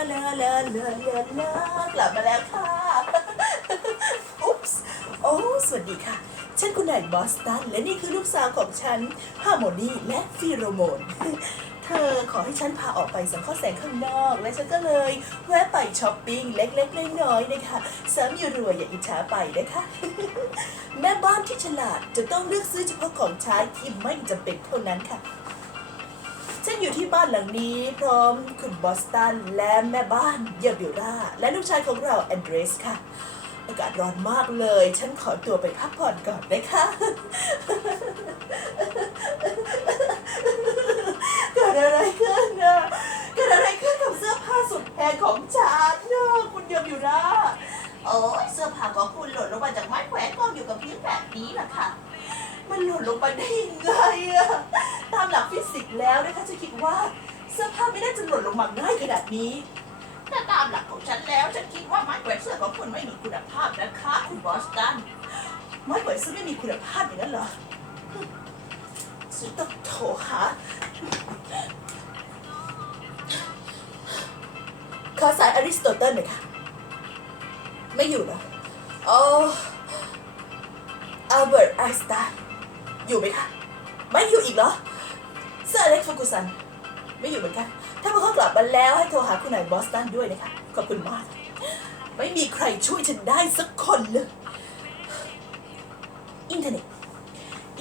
ลาลาลาลาลากลับมาแล้วค่ะ อุ๊ปส์โอ้ สวัสดีค่ะ ฉันคุณนายบอสตัน และนี่คือลูกสาวของฉันฮาร์โมนีและฟีโรโมน เธอขอให้ฉันพาออกไปสังเคราะห์แสงข้างนอก และฉันก็เลยแวะไปช้อปปิ้งเล็กๆ น้อยๆนะคะสามีรวยอย่าอิจฉาไปนะคะ แม่บ้านที่ฉลาดจะต้องเลือกซื้อเฉพาะของใช้ที่ไม่จำเป็นเท่านั้นค่ะ ฉันอยู่ที่บ้านหลังนี้พร้อมคุณบอสตันและแม่บ้านเยบิราและลูกชายของเราแอนเดรสค่ะ อากาศร้อนมากเลย ฉันขอตัวไปพักผ่อนก่อนนะคะเกิดอะไรขึ้นนะเกิดอะไรขึ้นกับเสื้อผ้าสุดแพงของฉันนะคุณเยบิราโอ้ยเสื้อผ้าของคุณหล่นลงมาจากไม้แขวนกองอยู่กับพื้นแบบนี้แหละค่ะ มันหล่นลงมาได้ยังไงอะตามหลักฟิ สิกแล้วนะคะจะคิดว่าเสื้อผ้าไม่น่าจะหล่นลงมาง่ายขนาดนี้แต่ตามหลักของฉันแล้ว ฉันคิดว่าไม้แขวนเสื้อของคุณไม่มีคุณภาพนะคะคุณบอสตันไม้แขวนเสื้อไม่มีคุณภาพอย่างนั้นเหรอฉันต้องโทรหาขอสายอริสโตเติลหน่อยค่ะ ไม่อยู่เหรอโอ้อัลเบิร์ตไอน์สไตน์อยู่ไหมคะ ไม่อยู่อีกเหรอ เซอร์เล็กฟอร์กูสัน ไม่อยู่เหมือนกัน ถ้าพวกเขากลับมาแล้วให้โทรหาคุณนายบอสตันด้วยนะคะ ขอบคุณมาก ไม่มีใครช่วยฉันได้สักคนเลย อินเทอร์เน็ต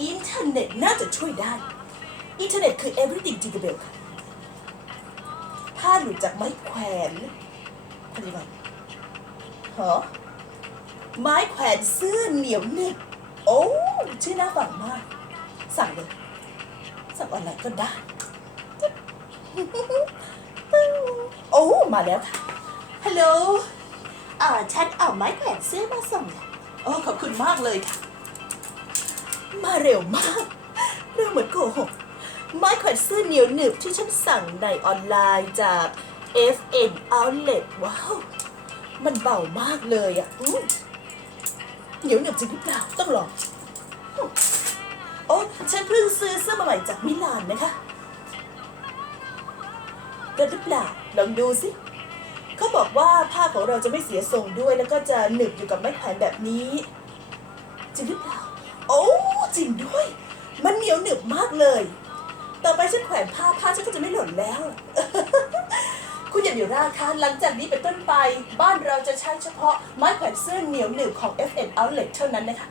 อินเทอร์เน็ตน่าจะช่วยได้ อินเทอร์เน็ตคือ everything จิงเบลค่ะ ถ้าหลุดจากไม้แขวนทำยังไงฮะไม้แขวนเสื้อเหนียวหนึบโอ้ ชื่อน่าฟังมาก สั่งเลย สั่งออนไลน์ก็ได้ โอ้ มาแล้วค่ะ ฮัลโหลอ่าฉันเอาไม้แขวนเสื้อมาส่งค่ะโอ้ขอบคุณมากเลยค่ะ มาเร็วมากเร็วเหมือนโกหก ไม้แขวนเสื้อเหนียวหนึบที่ฉันสั่งในออนไลน์จาก FN Outlet ว้าว มันเบามากเลยอะอืมเหนียวหนียวจริงหรือเปล่าต้องลองโอ้ ฉันเพิ่งซื้อเสื้อมาใหม่จากมิลานนะคะกันหรือเปล่าลองดูสิเขาบอกว่าผ้าของเราจะไม่เสียทรงด้วย แล้วก็จะหนึบอยู่กับไม้แขวนแบบนี้จริงหรือเปล่าโอ้จริงด้วย มันเหนียวหนึบมากเลย ต่อไปฉันแขวนผ้าผ้าฉันก็จะไม่หล่นแล้ว คุณอย่าเดี๋ยวราคะหลังจากนี้เป็นต้นไป บ้านเราจะใช้เฉพาะไม้แขวนเสื้อเหนียวหนึบของ FN Outlet เท่านั้นนะคะ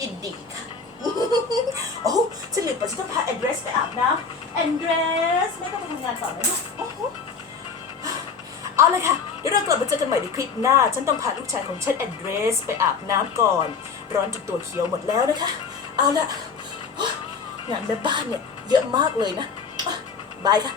ยินดีค่ะ โอ้ฉันลืมไปฉันต้องพาแอนเดรสไปอาบน้ำแอนเดรสไม่ต้องไปทำงานต่อนะลูกโอ้โหเอาเลยค่ะ เดี๋ยวเรากลับมาเจอกันใหม่ในคลิปหน้า ฉันต้องพาลูกชายของฉันแอนเดรสไปอาบน้ำก่อน ร้อนจนตัวเขียวหมดแล้วนะคะ เอาละงานแม่บ้านเนี่ยเยอะมากเลยนะ บายค่ะ